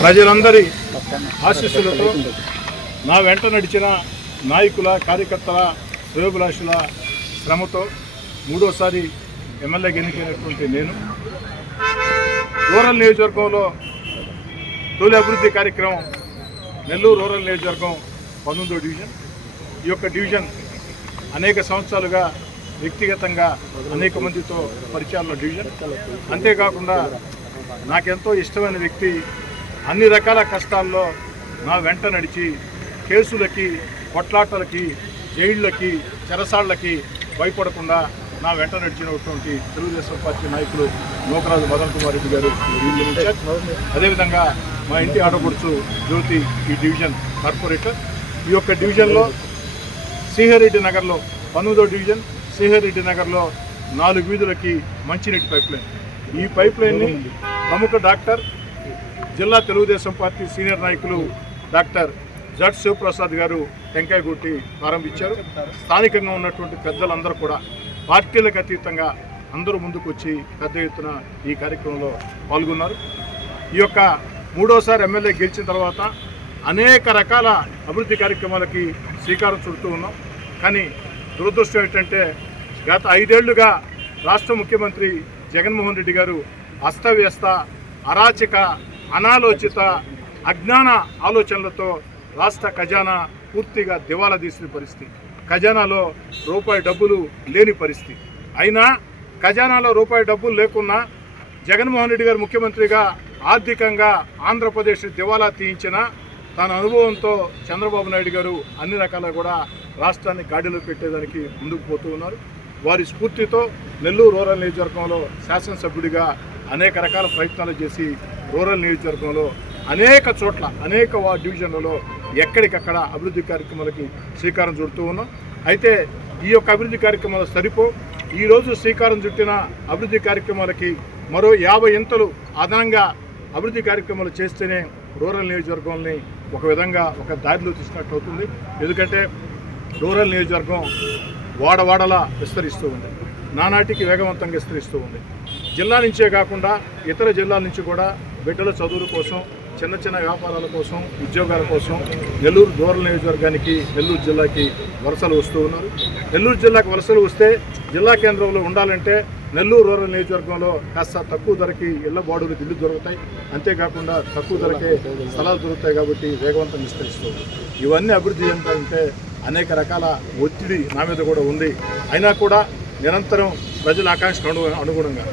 ప్రజలందరి ఆశీస్సులతో నా వెంట నడిచిన నాయకుల కార్యకర్తల శ్రేయోభిలాషుల శ్రమతో మూడోసారి ఎమ్మెల్యేకి ఎన్నికైనటువంటి నేను. రూరల్ నియోజకవర్గంలో తొలి అభివృద్ధి కార్యక్రమం నెల్లూరు రూరల్ నియోజకవర్గం పంతొమ్మిదో డివిజన్. ఈ యొక్క డివిజన్ అనేక సంవత్సరాలుగా వ్యక్తిగతంగా అనేక మందితో పరిచయాల్లో డివిజన్. అంతేకాకుండా నాకెంతో ఇష్టమైన వ్యక్తి అన్ని రకాల కష్టాల్లో నా వెంట నడిచి కేసులకి కొట్లాటలకి జైళ్ళకి చెరసాళ్ళకి భయపడకుండా నా వెంట నడిచినటువంటి తెలుగుదేశం పార్టీ నాయకులు లోకరాజు మదన్ కుమార్ రెడ్డి గారు. అదేవిధంగా మా ఇంటి ఆడపడుచు జ్యోతి ఈ డివిజన్ కార్పొరేటర్. ఈ యొక్క డివిజన్లో శ్రీహరెడ్డి నగర్లో పంతొమ్మిదో డివిజన్ శ్రీహరెడ్డి నగర్లో నాలుగు వీధులకి మంచినీటి పైప్ లైన్ ఈ పైప్ లైన్ని ప్రముఖ డాక్టర్ జిల్లా తెలుగుదేశం పార్టీ సీనియర్ నాయకులు డాక్టర్ జడ్ శివప్రసాద్ గారు టెంకాయ కొట్టి ప్రారంభించారు. స్థానికంగా ఉన్నటువంటి పెద్దలందరూ కూడా పార్టీలకు అతీతంగా అందరూ ముందుకు వచ్చి పెద్ద ఎత్తున ఈ కార్యక్రమంలో పాల్గొన్నారు. ఈ యొక్క మూడోసారి ఎమ్మెల్యే గెలిచిన తర్వాత అనేక రకాల అభివృద్ధి కార్యక్రమాలకి శ్రీకారం చుడుతూ ఉన్నాం. కానీ దురదృష్టం ఏంటంటే గత ఐదేళ్ళుగా రాష్ట్ర ముఖ్యమంత్రి జగన్మోహన్ రెడ్డి గారు అస్తవ్యస్త అరాచక అనాలోచిత అజ్ఞాన ఆలోచనలతో రాష్ట్ర ఖజానా పూర్తిగా దివాలా తీసిన పరిస్థితి. ఖజానాలో రూపాయి డబ్బులు లేని పరిస్థితి. అయినా ఖజానాలో రూపాయి డబ్బులు లేకున్నా జగన్మోహన్ రెడ్డి గారు ముఖ్యమంత్రిగా ఆర్థికంగా ఆంధ్రప్రదేశ్ దివాలా తీయించిన తన అనుభవంతో చంద్రబాబు నాయుడు గారు అన్ని రకాల కూడా రాష్ట్రాన్ని గాడిలో పెట్టేదానికి ముందుకు పోతూ ఉన్నారు. వారి స్ఫూర్తితో నెల్లూరు రూరల్ నియోజకవర్గంలో శాసనసభ్యుడిగా అనేక రకాల ప్రయత్నాలు చేసి రూరల్ నియోజకవర్గంలో అనేక చోట్ల అనేక వా డివిజన్లలో ఎక్కడికక్కడ అభివృద్ధి కార్యక్రమాలకి శ్రీకారం చుడుతూ ఉన్నాం. అయితే ఈ యొక్క అభివృద్ధి కార్యక్రమాలు సరిపో ఈరోజు శ్రీకారం చుట్టిన అభివృద్ధి కార్యక్రమాలకి మరో యాభై ఇంతలు అదనంగా అభివృద్ధి కార్యక్రమాలు చేస్తేనే రూరల్ నియోజకవర్గాల్ని ఒక విధంగా ఒక దారిలో తీసినట్టు అవుతుంది. ఎందుకంటే రూరల్ నియోజకవర్గం వాడవాడలా విస్తరిస్తూ ఉంది. నానాటికి వేగవంతంగా విస్తరిస్తూ ఉంది. జిల్లా నుంచే కాకుండా ఇతర జిల్లాల నుంచి కూడా బిడ్డల చదువుల కోసం చిన్న చిన్న వ్యాపారాల కోసం ఉద్యోగాల కోసం నెల్లూరు రూరల్ నియోజకవర్గానికి నెల్లూరు జిల్లాకి వలసలు వస్తూ ఉన్నారు. నెల్లూరు జిల్లాకు వలసలు వస్తే జిల్లా కేంద్రంలో ఉండాలంటే నెల్లూరు రూరల్ నియోజకవర్గంలో కాస్త తక్కువ ధరకి ఇళ్ళ బాడులు ఇల్లు దొరుకుతాయి. అంతేకాకుండా తక్కువ ధరకే స్థలాలు దొరుకుతాయి కాబట్టి వేగవంతం విస్తరిస్తుంది ఇవన్నీ అభివృద్ధి చెందాలంటే అనేక రకాల ఒత్తిడి నా మీద కూడా ఉంది. అయినా కూడా నిరంతరం ప్రజల ఆకాంక్షకు అనుగుణంగా